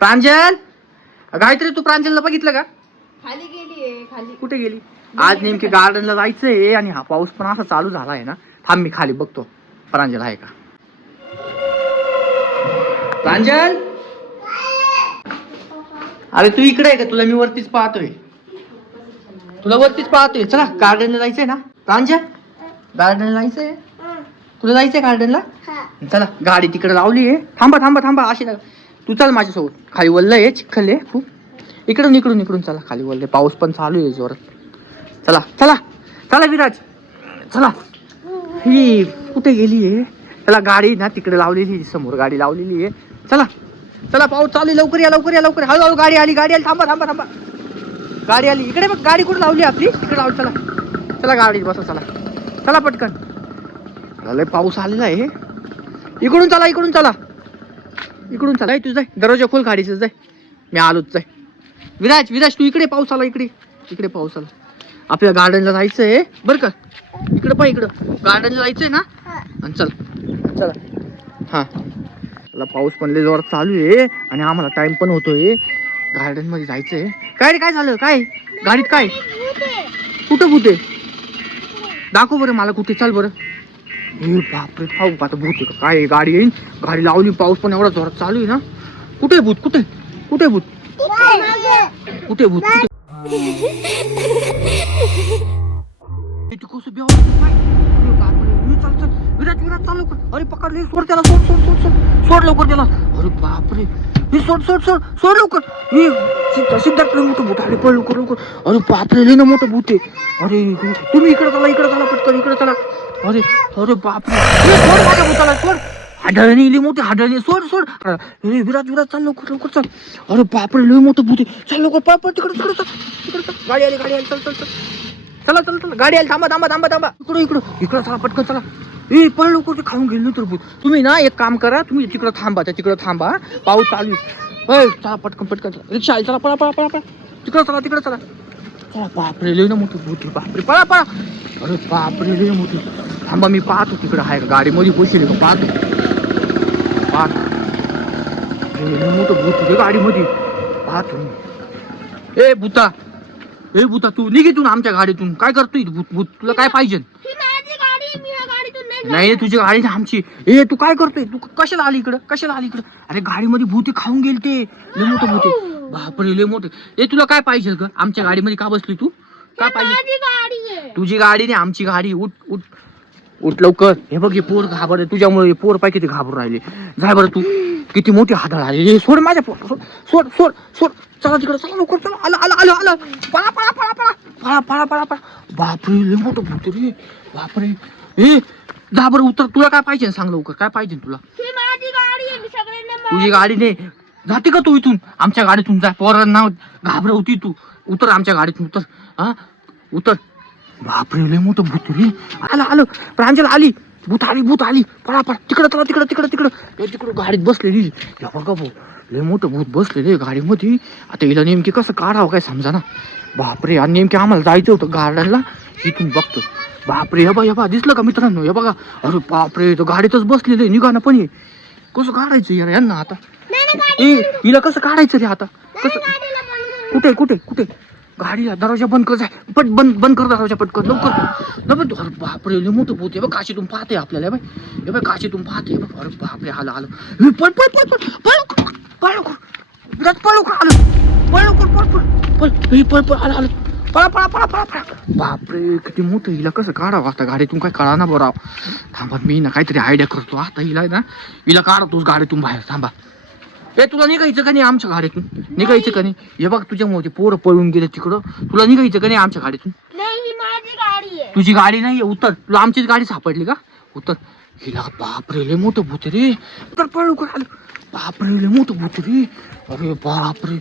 प्रांजल! गायत्री तू प्रांजलला बघितलं का? खाली गेली खाली. कुठे गेली? आज नेमकी गार्डनला जायचंय आणि हा पाऊस पण असा चालू झाला आहे ना. थांब मी खाली बघतो. प्रांजल आहे का? प्रांजल! अरे तू इकडे आहे का? तुला मी वरतीच पाहतोय. तुला वरतीच पाहतोय. चला गार्डनला जायचंय ना. प्रांजल! गार्डनला जायचंय? तुला जायचंय गार्डनला चला गाडी तिकडे लावली आहे थांबा थांबा थांबा. अशी नका तू चाल माझ्यासोबत. खाली वल्ल आहे चिखल आहे खूप. इकडून इकडून इकडून चला. खाली वल्ल आहे. पाऊस पण चालू आहे जोरात. चला चला. चला विराज. चला. ही कुठे गेली आहे त्याला गाडी ना तिकडे लावलेली आहे, समोर गाडी लावलेली आहे. चला. चला पाऊस चालू आहे, लवकर या लवकर या लवकर. हळूहळू गाडी आली गाडी आली. थांबा थांबा थांबा. गाडी आली. इकडे बघ गाडी कुठे लावली आपली? तिकडे लावली चला. चला गाडी बसा चला. चला पटकन. लय पाऊस आलेला आहे. इकडून चला इकडून चला. इकडून चालाय ए, तू जाय. दरवाजा खोल गाडीचं जाय. मी आलोच जाय. विराज विराज तू इकडे पाऊस आला इकडे. इकडे पाऊस आला. आपल्या गार्डनला जायचं आहे बरं का? इकडं पण इकडं. गार्डनला जायचं आहे ना? आणि चल. चला. हां. चला पाऊस पण लय जोरात चालू आहे आणि आम्हाला टाइम पण होतोय. गार्डनमध्ये जायचं आहे काय रे काय झालं? काय? गाडीत काय? कुठं कुठे दाखव बरं मला कुठे. चाल बरं. हे बापरे पाहू आता भूत आहे का? काय गाडी येईन गाडी लावली पाऊस पण एवढा जोरात चालू आहे ना. कुठे भूत? कुठे? कुठे भूत? कुठे भूत? कसं बेवा अरे चल चल. विराट विराट चालू कर. अरे पकडले सोड त्याला सोड सोड सोड सोड. सोड लवकर त्याला. अरे बापरे. हे सोड सोड सोड सोड लवकर. हे सिद्ध- सिद्धार्थ मोठं भूत आले पळ लवकर लवकर. अरे बापरे लिहिणं ना मोठं भूत आहे. अरे तुम्ही इकडे चला इकडे चला पटकन इकडे चला. अरे अरे बापरे. हे सोड माझ्या भूताला सोड. हाडळणी इली मोठी हाडळणी. सोड सोड. अरे विराट विराट चाल लवकर लवकर चल. अरे बापरे लय मोठं भूत आहे. लवकर पळ पळ तिकडे तिकडे चल. तिकडे चल. गाडी आली गाडी आली. चल चल चल. चला चला चला. गाडी आली. थांबा थांबा थांबा थांबा. इकडं इकडं. इकडं चला पटकन चला. ए पण लवकर ते खाऊन गेले तर भूत. तुम्ही ना एक काम करा. तुम्ही तिकडं थांबा त्या तिकडं थांबा. पाऊस चालू आहे. ए चला पटकन पटकन चला. रिक्षा आली. चला पळा पळा पळा पळा. तिकडं चला तिकडं चला. बापरे लय ना मोठी आहे, बापरे. पळा पळा. अरे बापरे लय मोठी. थांबा मी पाहतो तिकडं आहे का गाडीमध्ये बसली का? पाहतो. पाहतो. अरे, लय मोठं भूत आहे गाडीमध्ये. पाहतो मी. ए भूता. ए भूता तू निघितून आमच्या गाडीतून. काय करतोय भूत? भूत तुला काय पाहिजे? नाही तुझी गाडी आमची. ए तू काय करतोय? तू कशाला आली इकडं? कशाला आली इकडं? अरे गाडीमध्ये भूती खाऊन गेल ते लय मोठं भूते बापरे लय मोठे. ए तुला काय पाहिजे ग? आमच्या गाडीमध्ये का बसली तू? काय पाहिजे? तुझी गाडी नाही आमची गाडी. उठ उठ. उठ लवकर. हे बघ हे पोर घाबर तुझ्यामुळे हे पोर पाय किती घाबरून राहिले. जाय बरं तू. किती मोठी हादळ आली. हे सोड माझ्या पोर सोड सोड सोड सोड. चला तिकडे चला लवकर चला. आलं आलं आलं आलं. पळा पळा पळा पळा. पळा पळा पळा पळा. बापरे लय मोठं भूत रे. बापरे. ए जा बरं उतर. तुला काय पाहिजे सांग लवकर. काय पाहिजे तुला? तुझी गाडी नाही. जाते का तू इथून? आमच्या गाडीतून जा. पोरांना घाबरवती तू. उतर आमच्या गाडीतून उतर. हा? उतर. बापरे लय मोठं भूत रे. आलं आलं. प्रांजल आली. भूत आली भूत आली. पळा पळा. तिकडं चला तिकडं तिकडं तिकडं. तिकडं गाडीत बसलेली. या बघा भाऊ लय मोठं भूत बसलेले गाडीमध्ये. आता हिला नेमकी कसं काढावं काय समजा ना बापरे आणि नेमके आम्हाला जायचं होतं गार्डनला. इथून बघतो. बापरे हे बा हे बा दिसलं का मित्रांनो? हे बघा. अरे बापरे तो गाडीतच बसलेले निघा ना पण हे. कसं काढायचं यार? यांना आता. ए हिला कसं काढायचं रे आता? कसं कुठे कुठे कुठे? गाडीला दरवाजा बंद कर जाय. पट बंद बंद कर दरवाजा पटकन लवकर लवकर अरे बापरे लय मोठं भूत आहे बघ. काशीतून पाहते आपल्याला हे बाय हे बाय काशीतून पाहते बघ. अरे बापरे आलं आलं. हे पळ पळ पळ पळ. पळ पळ लवकर. पळ लवकर आलं. पळ लवकर पळ पळ. पळ. हे पळ पळ आलं आलं. पळा पळा पळा पळा पळा. बापरे किती मोठं हिला कसं काढावं आता? गाडीतून काय कळा ना बरं. थांबा मी ना काहीतरी आयडिया करतो. आता हिला ना हिला काढतोच गाडीतून बाहेर. थांबा. ए तुला निघायचं का नाही आमच्या गाडीतून? निघायचं का नाही? हे बघ तुझ्यामुळे ते पोरं पळून गेले तिकडं. तुला निघायचं का नाही आमच्या गाडीतून? नाही ही माझी गाडी आहे. तुझी गाडी नाही उतर. तुला आमचीच गाडी सापडली का? उतर. हिला बापरे लय मोठं भूत रे. उतर पळ लवकर आलं बापरे लय मोठं भूत रे. अरे बापरे.